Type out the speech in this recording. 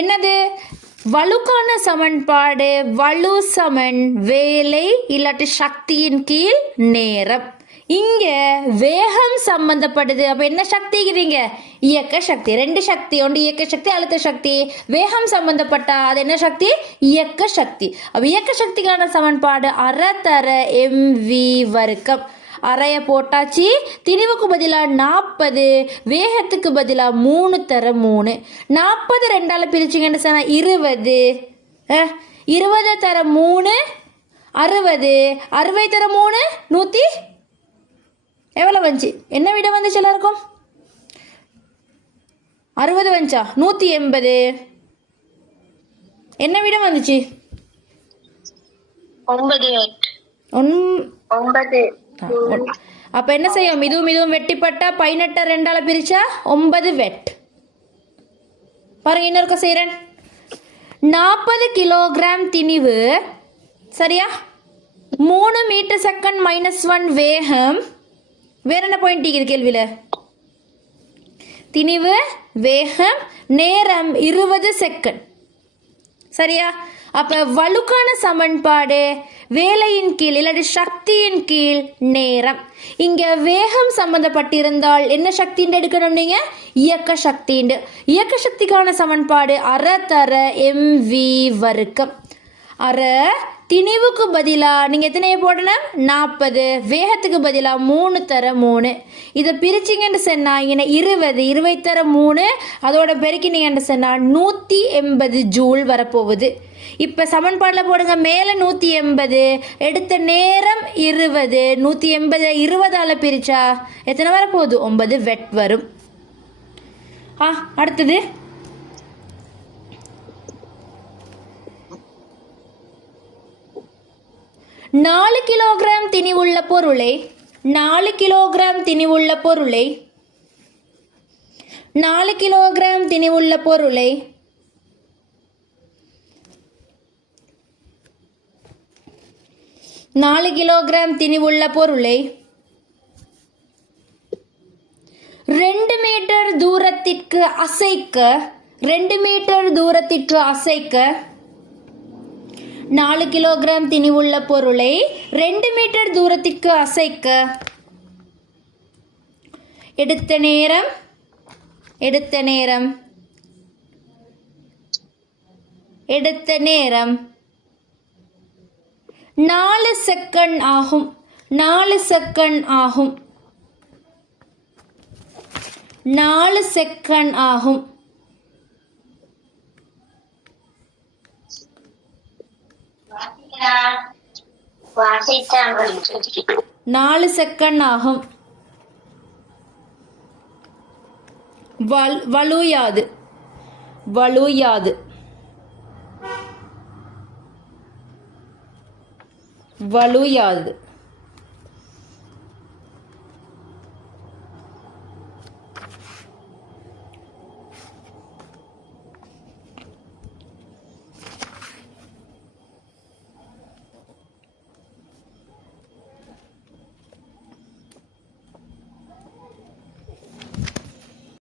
என்னது? வலுக்கான சமன்பாடு வலு சமன் வேலை இல்லாட்டி சக்தியின் கீழ் நேரம். இங்க வேகம் சம்பந்தப்படுது. அப்ப என்ன சக்திங்கிறீங்க? இயக்க சக்தி. ரெண்டு சக்தி, ஒன்று இயக்க சக்தி, அழுத்த சக்தி. வேகம் சம்பந்தப்பட்டா அது என்ன சக்தி? இயக்க சக்தி. அப்ப இயக்க சக்திக்கான சமன்பாடு அரை தர mv வர்க்கம். அறைய போட்டாச்சு. திணிவுக்கு பதிலாக 40, வேகத்துக்கு பதிலாக 3 தர 3. 40 ரெண்டால பிரிச்சிங்கன்னு சொன்னா 20. 20 தர 3 60. 60 தர 3 100. எவ்வளோ வந்துச்சு? என்ன விட வந்துச்சு எல்லாருக்கும்? 60 வந்துச்சா? 180. என்ன விட வந்துச்சு? 9. அப்ப என்ன செய்யும்? இதுவும் வெட்டிப்பட்டா 18 ரெண்டால பிரிச்சா 9 வெட். பாருங்க, இன்னொருக்க செய்யறேன். 40 கிலோகிராம் திணிவு, சரியா? 3 மீட்டர் செகண்ட் -1 வேகம். வேற என்ன பாயிண்ட் இருக்குது கேள்வியில? திணிவு, வேகம், நேரம் 20 செகண்ட், சரியா? அப்ப வலுக்கான சமன்பாடு வேலையின் கீழ் இல்லாட்டி சக்தியின் கீழ் நேரம். இங்க வேகம் சம்பந்தப்பட்டிருந்தால் என்ன சக்தின்னு எடுக்கணும் நீங்க? இயக்க சக்தின்னு. இயக்க சக்திக்கான சமன்பாடு அரை தர mv வர்க்கம். அரை திணிவுக்கு பதிலாக நீங்கள் எத்தனையை போடணும்? 40. வேகத்துக்கு பதிலாக 3 தர 3. இதை பிரிச்சிங்கன்னு சொன்னால் இங்கே 20. 20 தர 3 அதோட பெருக்கினீங்கன்னு சொன்னால் 180 ஜூல் வரப்போகுது. இப்போ சமன்பாடில் போடுங்க. மேலே 180, எடுத்த நேரம் 20. 180 20ஆல் பிரித்தா எத்தனை வரப்போகுது? 9 வெட் வரும். அடுத்தது 4 கிலோகிராம் திணிவுள்ள பொருளை 4 கிலோகிராம் திணிவுள்ள பொருளை 4 கிலோகிராம் திணிவுள்ள பொருளை 4 கிலோகிராம் திணிவுள்ள பொருளை 2 மீட்டர் தூரத்திற்கு அசைக்க 2 மீட்டர் தூரத்திற்கு அசைக்க 4 கிலோகிராம் திணிவுள்ள பொருளை 2 மீட்டர் தூரத்திற்கு அசைக்க எடுத்த நேரம் 4 செகண்ட் ஆகும். 4 செகண்ட் ஆகும். 4 செகண்ட் ஆகும். 4 செகண்ட் ஆகும். வலுயாது வலுயாது வலுயாது